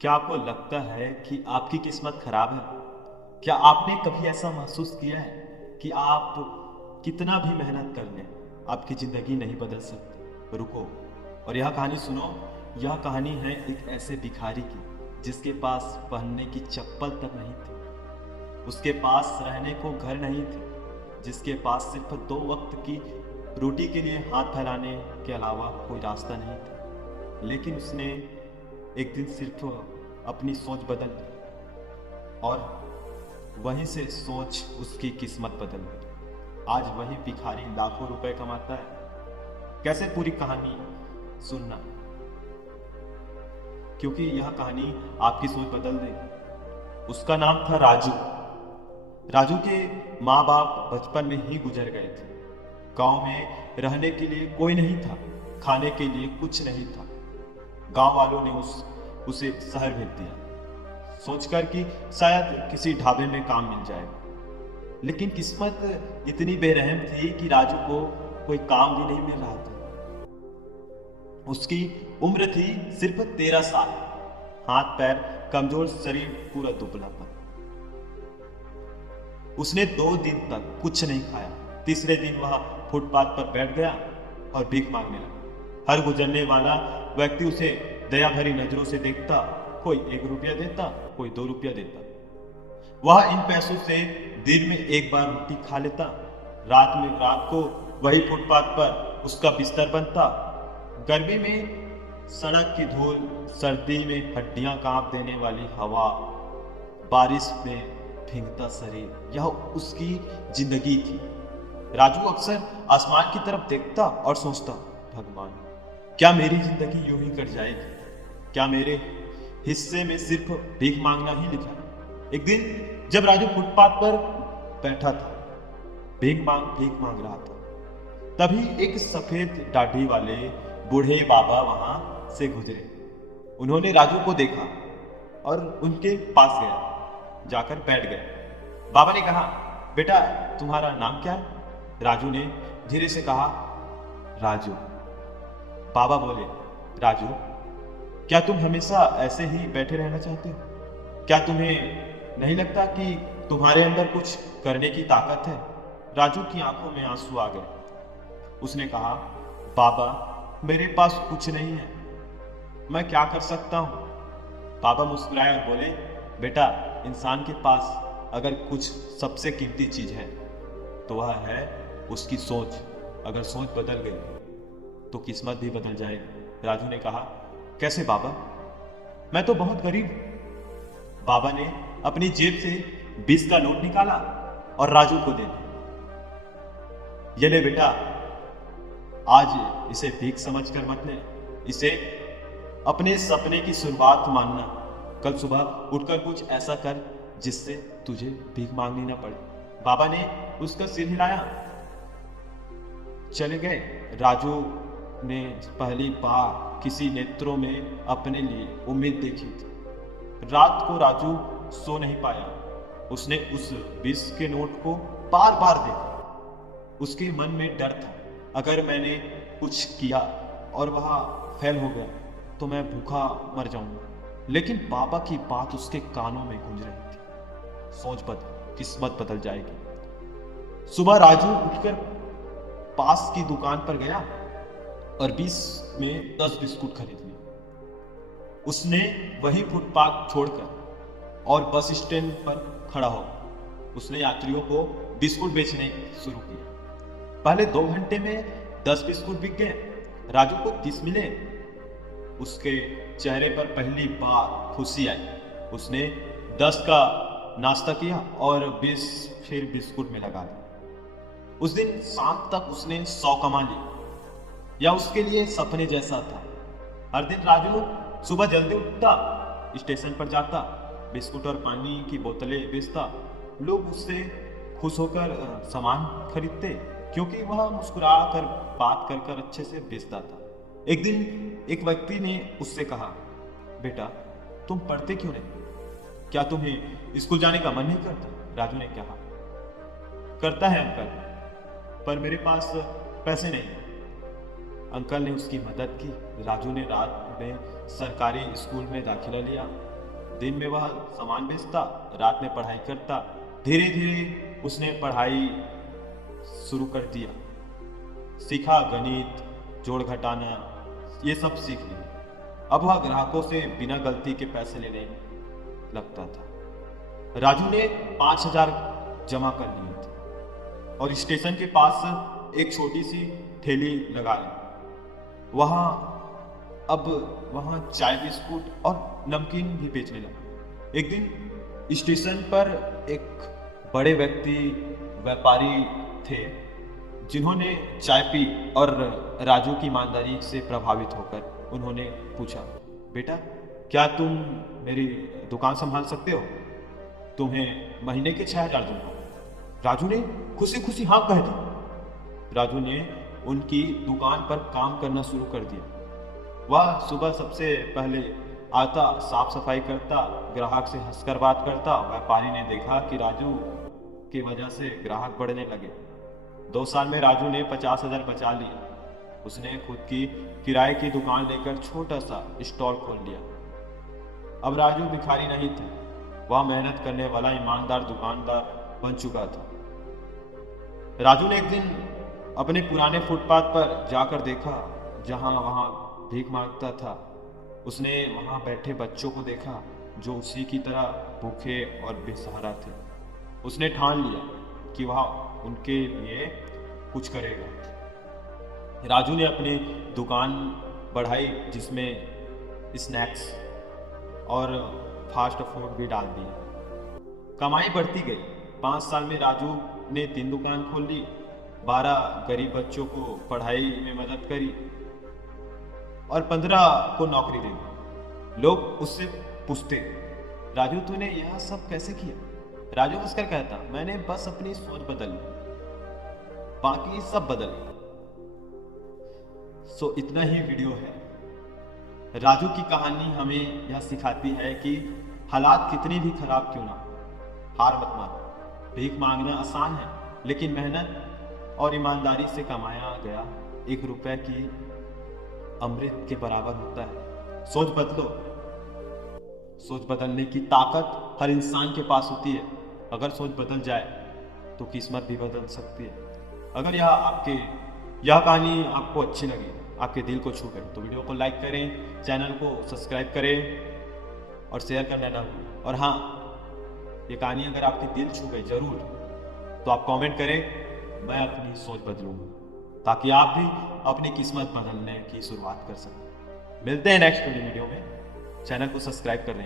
क्या आपको लगता है कि आपकी किस्मत खराब है? क्या आपने कभी ऐसा महसूस किया है कि आप कितना भी मेहनत कर लें, आपकी ज़िंदगी नहीं बदल सकती? रुको और यह कहानी सुनो। यह कहानी है एक ऐसे भिखारी की जिसके पास पहनने की चप्पल तक नहीं थी, उसके पास रहने को घर नहीं थे, जिसके पास सिर्फ 2 वक्त की रोटी के लिए हाथ फैलाने के अलावा कोई रास्ता नहीं था। लेकिन उसने एक दिन सिर्फ अपनी सोच बदल दी और वहीं से सोच उसकी किस्मत बदल गई। आज वही भिखारी लाखों रुपए कमाता है। कैसे? पूरी कहानी सुनना, क्योंकि यह कहानी आपकी सोच बदल देगी। उसका नाम था राजू। राजू के माँ बाप बचपन में ही गुजर गए थे। गांव में रहने के लिए कोई नहीं था, खाने के लिए कुछ नहीं था। गांव वालों ने उसे शहर भेज दिया, सोचकर कि शायद किसी ढाबे में काम मिल जाएगा। लेकिन किस्मत इतनी बेरहम थी कि राजू को कोई काम भी नहीं मिल रहा था। उसकी उम्र थी सिर्फ 13 साल, हाथ पैर कमजोर, शरीर पूरा दुबलापन। उसने 2 दिन तक कुछ नहीं खाया। तीसरे दिन वह फुटपाथ पर बैठ गया और भीख मांगने लगा। हर गुजरने वाला व्यक्ति उसे दया भरी नजरों से देखता। कोई 1 रुपया देता, कोई 2 रुपया देता। वह इन पैसों से दिन में एक बार रोटी खा लेता। रात को वही फुटपाथ पर उसका बिस्तर बनता। गर्मी में सड़क की धूल, सर्दी में हड्डियां कांप देने वाली हवा, बारिश में भीगता शरीर, यह उसकी जिंदगी थी। राजू अक्सर आसमान की तरफ देखता और सोचता, भगवान, क्या मेरी जिंदगी यूं ही कट जाएगी? क्या मेरे हिस्से में सिर्फ भीख मांगना ही लिखा है? एक दिन जब राजू फुटपाथ पर बैठा था, भीख मांग रहा था, तभी एक सफेद दाढ़ी वाले बूढ़े बाबा वहां से गुजरे। उन्होंने राजू को देखा और उनके पास गया, जाकर बैठ गए। बाबा ने कहा, बेटा तुम्हारा नाम क्या है? राजू ने धीरे से कहा, राजू। बाबा बोले, राजू, क्या तुम हमेशा ऐसे ही बैठे रहना चाहते हो? क्या तुम्हें नहीं लगता कि तुम्हारे अंदर कुछ करने की ताकत है? राजू की आंखों में आंसू आ गए। उसने कहा, बाबा, मेरे पास कुछ नहीं है, मैं क्या कर सकता हूं? बाबा मुस्कुराए और बोले, बेटा, इंसान के पास अगर कुछ सबसे कीमती चीज है तो वह है उसकी सोच। अगर सोच बदल गई तो किस्मत भी बदल जाएगी। राजू ने कहा, कैसे बाबा? मैं तो बहुत गरीब हूं। बाबा ने अपनी जेब से 20 का नोट निकाला और राजू को दे दिया। ये ले बेटा, आज इसे भीख समझकर मत ले, इसे अपने सपने की शुरुआत मानना। कल सुबह उठकर कुछ ऐसा कर जिससे तुझे भीख मांगनी ना पड़े। बाबा ने उसका सिर हिलाया, चले गए। राजू ने पहली बार किसी नेत्रों में अपने लिए उम्मीद देखी थी। रात को राजू सो नहीं पाया। उसने उस 20 के नोट को बार बार देखा। उसके मन में डर था, अगर मैंने कुछ किया और वह फेल हो गया तो मैं भूखा मर जाऊंगा। लेकिन बाबा की बात उसके कानों में गूंज रही थी, सोच बदल, किस्मत बदल जाएगी। सुबह राजू उठकर पास की दुकान पर गया और 20 में 10 बिस्कुट खरीद लिए। उसने वही फुटपाथ छोड़कर और बस स्टैंड पर खड़ा हो उसने यात्रियों को बिस्कुट बेचने शुरू किया। पहले 2 घंटे में 10 बिस्कुट बिक गए। राजू को 30 मिले। उसके चेहरे पर पहली बार खुशी आई। उसने 10 का नाश्ता किया और 20 फिर बिस्कुट में लगा दिया। उस दिन शाम तक उसने 100 कमा लिया। या उसके लिए सपने जैसा था। हर दिन राजू सुबह जल्दी उठता, स्टेशन पर जाता, बिस्कुट और पानी की बोतलें बेचता। लोग उससे खुश होकर सामान खरीदते, क्योंकि वह मुस्कुरा कर बात कर कर अच्छे से बेचता था। एक दिन एक व्यक्ति ने उससे कहा, बेटा, तुम पढ़ते क्यों नहीं? क्या तुम्हें स्कूल जाने का मन नहीं करता? राजू ने कहा, करता है अंकल, पर मेरे पास पैसे नहीं। अंकल ने उसकी मदद की। राजू ने रात में सरकारी स्कूल में दाखिला लिया। दिन में वह सामान बेचता, रात में पढ़ाई करता। धीरे धीरे उसने पढ़ाई शुरू कर दिया, सीखा गणित, जोड़ घटाना, ये सब सीख लिया। अब वह ग्राहकों से बिना गलती के पैसे लेने लगता था। राजू ने 5,000 जमा कर लिए थे और स्टेशन के पास एक छोटी सी ठेली लगा ली। वहाँ चाय बिस्कुट और नमकीन भी बेचने लगा। एक दिन स्टेशन पर एक बड़े व्यक्ति व्यापारी थे जिन्होंने चाय पी और राजू की ईमानदारी से प्रभावित होकर उन्होंने पूछा, बेटा क्या तुम मेरी दुकान संभाल सकते हो? तुम्हें महीने के 6,000 दूंगा। राजू ने खुशी खुशी हाँ कह दी। राजू ने उनकी दुकान पर काम करना शुरू कर दिया। वह सुबह सबसे पहले आता, साफ सफाई करता, ग्राहक से हंसकर बात करता। व्यापारी ने देखा कि राजू की वजह से ग्राहक बढ़ने लगे। 2 साल में राजू ने 50,000 बचा लिए। उसने खुद की किराए की दुकान लेकर छोटा सा स्टॉल खोल लिया। अब राजू भिखारी नहीं थे, वह मेहनत करने वाला ईमानदार दुकानदार बन चुका था। राजू ने एक दिन अपने पुराने फुटपाथ पर जाकर देखा जहां वहां भीख मांगता था। उसने वहां बैठे बच्चों को देखा जो उसी की तरह भूखे और बेसहारा थे। उसने ठान लिया कि वह उनके लिए कुछ करेगा। राजू ने अपनी दुकान बढ़ाई जिसमें स्नैक्स और फास्ट फूड भी डाल दिए। कमाई बढ़ती गई। 5 साल में राजू ने 3 दुकान खोल ली, 12 गरीब बच्चों को पढ़ाई में मदद करी और 15 को नौकरी दे दी। लोग उससे पूछते, राजू तूने यह सब कैसे किया? राजू हंसकर कहता, मैंने बस अपनी सोच बदली, बाकी सब बदल गया। सो इतना ही वीडियो है। राजू की कहानी हमें यह सिखाती है कि हालात कितनी भी खराब क्यों ना, हार मत मानो। भीख मांगना आसान है, लेकिन मेहनत और ईमानदारी से कमाया गया 1 रुपए की अमृत के बराबर होता है। सोच बदलो। सोच बदलने की ताकत हर इंसान के पास होती है। अगर सोच बदल जाए तो किस्मत भी बदल सकती है। अगर यह कहानी आपको अच्छी लगी, आपके दिल को छू गई, तो वीडियो को लाइक करें, चैनल को सब्सक्राइब करें और शेयर करना ना भूलें। और हाँ, ये कहानी अगर आपके दिल छू गई जरूर, तो आप कमेंट करें, मैं अपनी सोच बदलूंगा, ताकि आप भी अपनी किस्मत बदलने की शुरुआत कर सकें। मिलते हैं नेक्स्ट वीडियो में। चैनल को सब्सक्राइब कर दें।